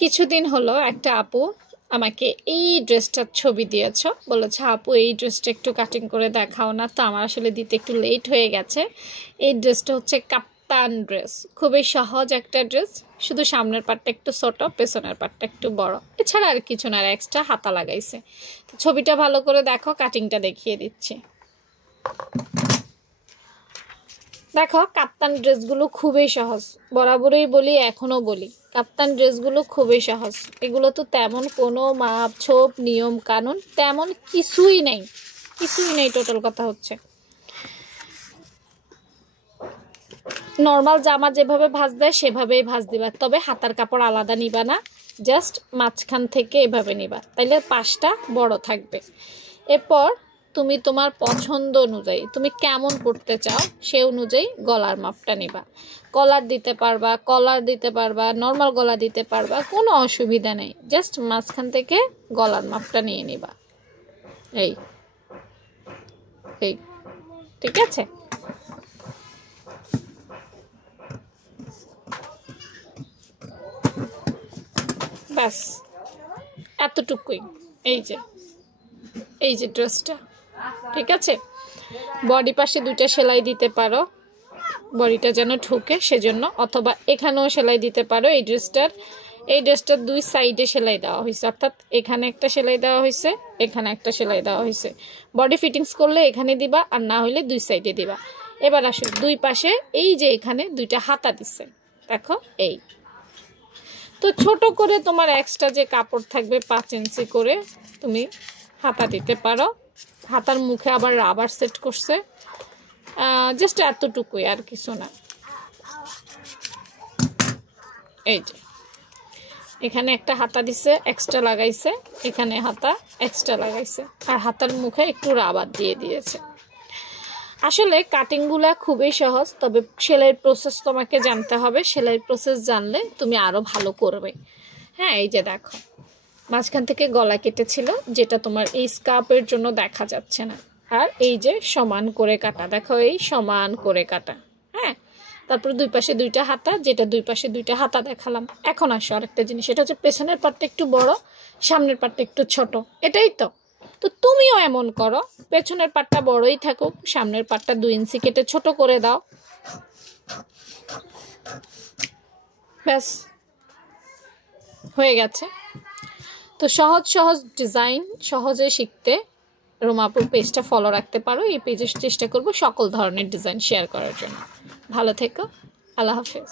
কিছুদিন হলো একটা আপু আমাকে এই ড্রেসটার ছবি দিয়েছো, বলেছে আপু এই ড্রেসটা একটু কাটিং করে দেখাও না। তো আমার আসলে দিতে একটু লেট হয়ে গেছে। এই ড্রেসটা হচ্ছে কাপ্তান ড্রেস, খুবই সহজ একটা ড্রেস, শুধু সামনের পাটটা একটু ছোট, পেছনের পাটটা একটু বড়, এছাড়া আর কিছু না, আর এক্সট্রা হাতা লাগাইছে। তো ছবিটা ভালো করে দেখো, কাটিংটা দেখিয়ে দিচ্ছি। দেখো কাপ্তান ড্রেসগুলো খুবই সহজ, বরাবরই বলি এখনও বলি, কাপ্তান ড্রেসগুলো খুবই সহজ। এগুলো তো তেমন কোনো মাপ ছোপ নিয়ম কানুন তেমন কিছুই নেই, কিছুই নেই। টোটাল কথা হচ্ছে নর্মাল জামা যেভাবে ভাঁজ দেয় সেভাবেই ভাঁজ দিবা, তবে হাতার কাপড় আলাদা নিবা না, জাস্ট মাঝখান থেকে এভাবে নিবা, তাইলে পাশটা বড় থাকবে। এরপর তুমি তোমার পছন্দ অনুযায়ী তুমি কেমন পড়তে চাও সে অনুযায়ী গলার মাপটা নিবা। কলার দিতে পারবা, কলার দিতে পারবা, নর্মাল গলা দিতে পারবা, কোনো অসুবিধা নেই। জাস্ট মাঝখান থেকে গলার মাপটা নিয়ে নিবা। এই এই ঠিক আছে। ব্যাস এতটুকুই। এই যে ড্রেসটা, ঠিক আছে। বডি পাশে দুইটা সেলাই দিতে পারো, বডিটা যেন ঢুকে সেজন্য, অথবা এখানেও সেলাই দিতে পারো। এই ড্রেসটার দুই সাইডে সেলাই দেওয়া হয়েছে, অর্থাৎ এখানে একটা সেলাই দেওয়া হয়েছে, এখানে একটা সেলাই দেওয়া হয়েছে। বডি ফিটিংস করলে এখানে দিবা, আর না হলে দুই সাইডে দিবা। এবার আসো দুই পাশে, এই যে এখানে দুইটা হাতা দিচ্ছে, দেখো এই। তো ছোট করে তোমার এক্সট্রা যে কাপড় থাকবে 5 ইঞ্চি করে তুমি হাতা দিতে পারো। হাতার মুখে আবার রাবার সেট করছে, জাস্ট এতটুকুই, আর কিছু না। এই যে এখানে একটা হাতা দিছে, এক্সট্রা লাগাইছে, এখানে হাতা এক্সট্রা লাগাইছে, আর হাতার মুখে একটু রাবার দিয়ে দিয়েছে। আসলে কাটিংগুলা খুবই সহজ, তবে সেলাইয়ের প্রসেস তোমাকে জানতে হবে। সেলাইয়ের প্রসেস জানলে তুমি আরও ভালো করবে। হ্যাঁ, এই যে দেখো মাঝখান থেকে গলা কেটেছিল, যেটা তোমার এই স্কার্ফের জন্য দেখা যাচ্ছে না। আর এই যে সমান করে কাটা, দেখো এই সমান করে কাটা। হ্যাঁ, তারপর দুই পাশে দুইটা হাতা, যেটা দুই পাশে দুইটা হাতা দেখালাম। এখন আসো আরেকটা জিনিস, এটা হচ্ছে পেছনের পাটটা একটু বড়, সামনের পাটটা একটু ছোট, এটাই তো। তো তুমিও এমন করো, পেছনের পাটটা বড়ই থাকুক, সামনের পাটটা 2 ইঞ্চি কেটে ছোট করে দাও। ব্যাস হয়ে গেছে। তো সহজ ডিজাইন সহজে শিখতে রুমাপুর পেজটা ফলো রাখতে পারো। এই পেজে চেষ্টা করব সকল ধরনের ডিজাইন শেয়ার করার জন্য। ভালো থেকো, আল্লাহ হাফেজ।